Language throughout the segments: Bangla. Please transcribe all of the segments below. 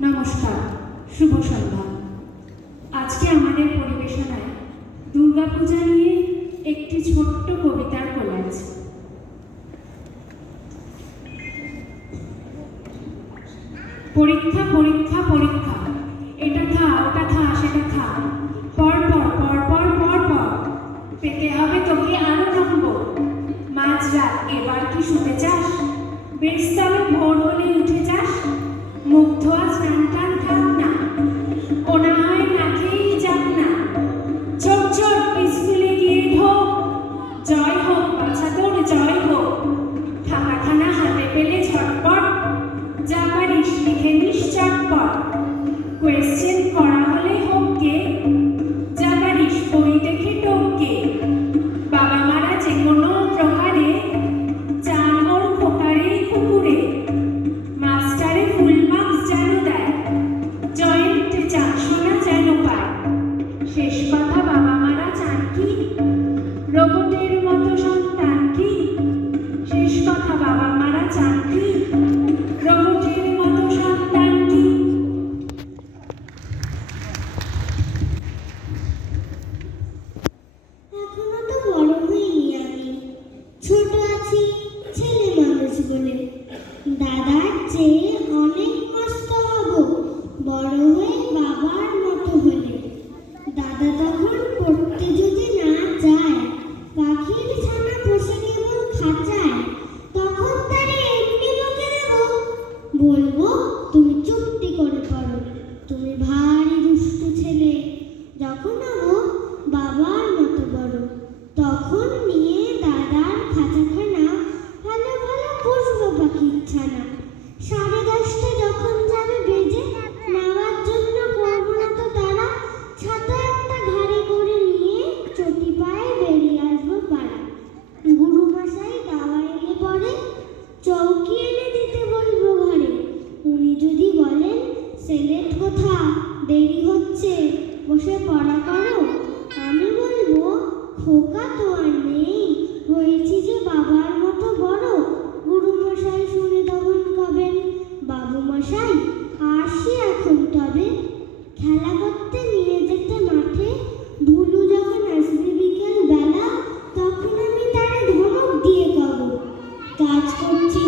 নমস্কার, শুভ সন্ধ্যা। আজকে আমাদের পরিবেশনায় দুর্গাপূজা নিয়ে একটি ছোট্ট কবিতার কোলাজ। পরীক্ষা পরীক্ষা পরীক্ষা, এটা খা ওটা খা সেটা খা, পর পর পর পর পর পর, পেতে হবে তোকে আরো নম্বর। মাঝরাত এবার কি শুতে চাস? বেশ তবে ভোর হলে উঠে যাস। মুখ ধোয়া স্নান টান থাক না, ও না হয় না খেয়েই যাক না। ছোট ছোট স্কুলে গিয়ে ঢোক, জয় হোক বাছা তোর জয় হোক। খাতাখানা হাতে পেলে ঝটপট, যা পারিস লিখে নিস চটপট। কোয়েশ্চেন করা হলে হোক কে, যা পারিস বই দেখে টোকে। বাবা মারা যে কোনো প্রকারে চান ওর খোকারে কুকুরে। মাস্টারে ফুল মার্কস যেন দেয়, জয়েন্টে চারশোনা যেন পায়। শেষ কথা বাবা মারা চান কি, রোবটের মতো সন্তান কি। শেষ কথা বাবা মারা চান কি, রোবটের মতো সন্তান কি। এখনো তো বড় হইনি আমি, ছোট আছি ছেলে মানুষ বলে। দাদার চেয়ে অনেক মস্ত হব বড় হয়ে বাবার মতো হলে। দাদা তখন পড়তে যদি না যায়, পাখির ছানা বসে কেবল খাঁচায়, তখন তারে এমনি বকে দেব, বলবো তুমি চুপটি করে পড়ো, তুমি ভারী দুষ্টু ছেলে। যখন হবো বাবার মতো বড়, তখন নিয়ে দাদার খাঁচাখানা ভালো ভালো পুষবো পাখির ছানা। 10:30 যখন যাবে বেজে, নেওয়ার জন্য করবো না তো তারা। ছাতা একটা ঘাড়ে করে নিয়ে চটি পায়ে বেরিয়ে আসবো পাড়া। গুরুমশাই দাওয়া এলে পরে চৌকি এনে দিতে বলবো ঘরে। উনি যদি বলেন সেলেট কোথা, দেরি হচ্ছে, বসে পড়া করো, আমি বলবো খোকা তো আর নেই, হয়েছি যে বাবার মতো বড়। গুরুমশাই শুনে তখন কবেন, বাবু মশাই আসি এখন তবে। খেলা করতে নিয়ে যেতে মাঠে, ভুলু যখন আসবে বিকেল বেলা, তখন আমি তারে ধমক দিয়ে কব, কাজ করছি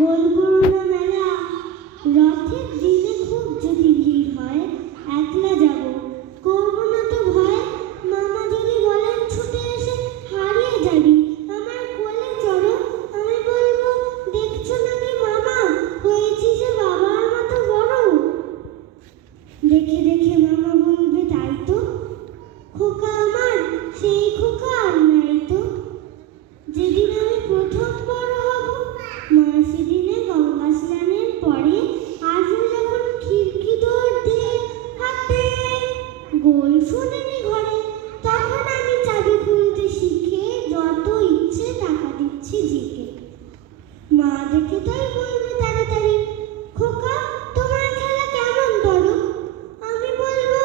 গোল করো না মেলা। রথের দিনে খুব যদি ভিড় হয়, একলা যাব, করবো না তো ভয়। মামা যদি বলেন ছুটে এসে হারিয়ে যাবি, আমার কোলে চড়ো, আমি বলবো দেখছো নাকি মামা, হয়েছি যে বাবার মতো বড়। দেখে দেখে মামা বলবে তাই তো, খোকা আমার সেই খোকা আর নাই তো। যেদিন আমি প্রথম বড় হব, মা সেদিনে গঙ্গা স্নানের পরে আসবে যখন খিড়কি দোর দিয়ে হাতে, গোল শোনেনি ঘরে, তখন আমি চাবি খুলতে শিখে যত ইচ্ছে টাকা দিচ্ছি জিকে। মা দেখে তাই বলবে তাড়াতাড়ি, খোকা তোমার খেলা কেমন বড়। আমি বলবো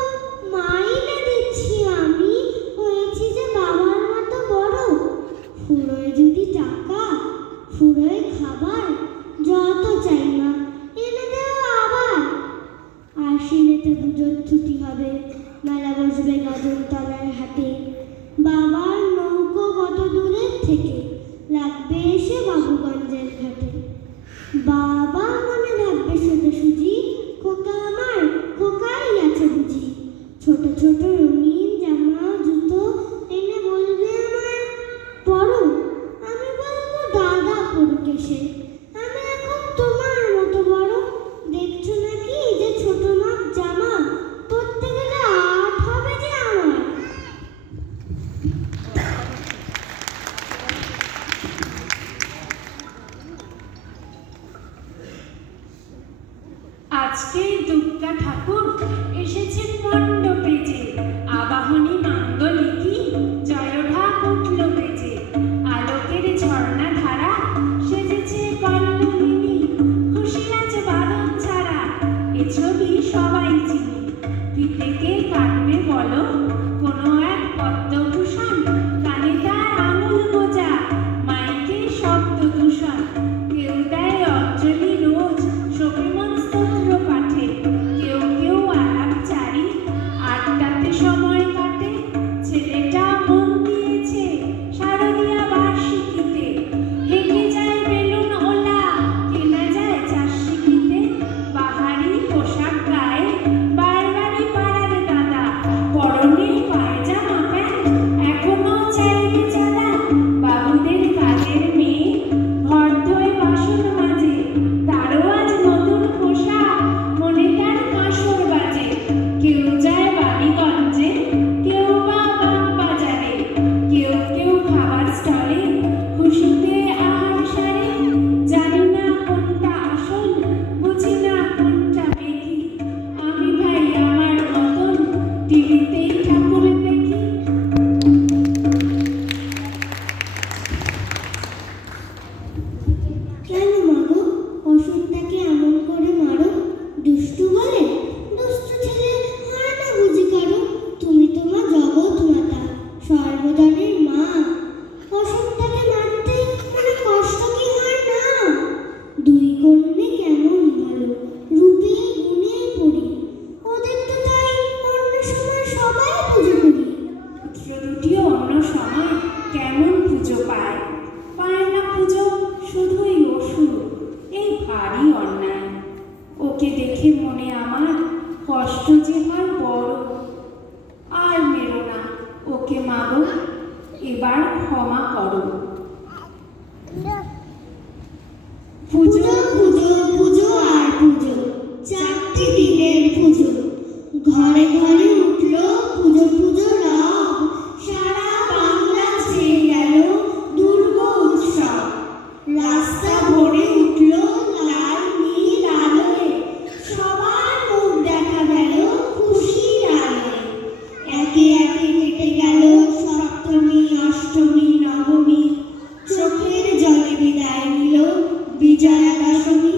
মাই না দিচ্ছি আমি, হয়েছি যে বাবার মতো বড়। ফুরোয় যদি টাকা, ফুরোয় খাবার, যত চাই মা এনে দেও আবার। আশ্বিনেতে পুজোর ছুটি হবে, মেলা বসবে গাজনতলার হাটে। বাবার নৌকো কত দূরের থেকে, লাগবে এসে বাবুগঞ্জের ঘাটে। বাবা মনে ভাববে সোজাসুজি, খোকা আমার খোকাই আছে বুঝি। ছোট ছোট রঙিন জামা জুতো এনে বলবে আমার পরো, আমি বলবো দাদা পড়ুক এসে। আমি এখন তোমার মতো বড়, দেখছো নাকি যে ছোট মাপ জামা, পরতে গেলে আট হবে যে আমার। আজকে দুর্গা ঠাকুর এসেছেন মণ্ডপে যে, আবাহনী মাঙ্গলিকী জয়ঢাক উঠল বেজে। আলোকের ঝর্ণা ধারা সেজেছে কল্লোলিনী, খুশি আছে বাদন ছাড়া, এ ছবি সবাই চিনি। ফিতে কে কাটবে বলো, কোনো এক পদ্মভূষণ, কানে তার আঙুল গোজা, মাইকে শব্দ দূষণ। কেউ দেয় অঞ্জলি রোজ শোকে মন স্তোত্র পাঠে, আরই অন্যায়। ওকে দেখে মনে আমার কষ্ট যে হয় বড়। আর মেরো না ওকে মাগো, এবার ক্ষমা করো। পুজো পুজো পুজো আর পুজো, 4টে দিনের পুজো। ঘরে ঘরে উঠলো পুজো পুজো রব, সারা বাংলা ছেয়ে গেল দুর্গা উৎসব। রাস্তা ভরে উঠলো লাল নীল আলোয়, সবার মুখ দেখা গেল খুশির আলোয়। একে একে কেটে গেল সপ্তমী অষ্টমী নবমী, চোখের জলে বিদায় নিল বিজয়া দশমী।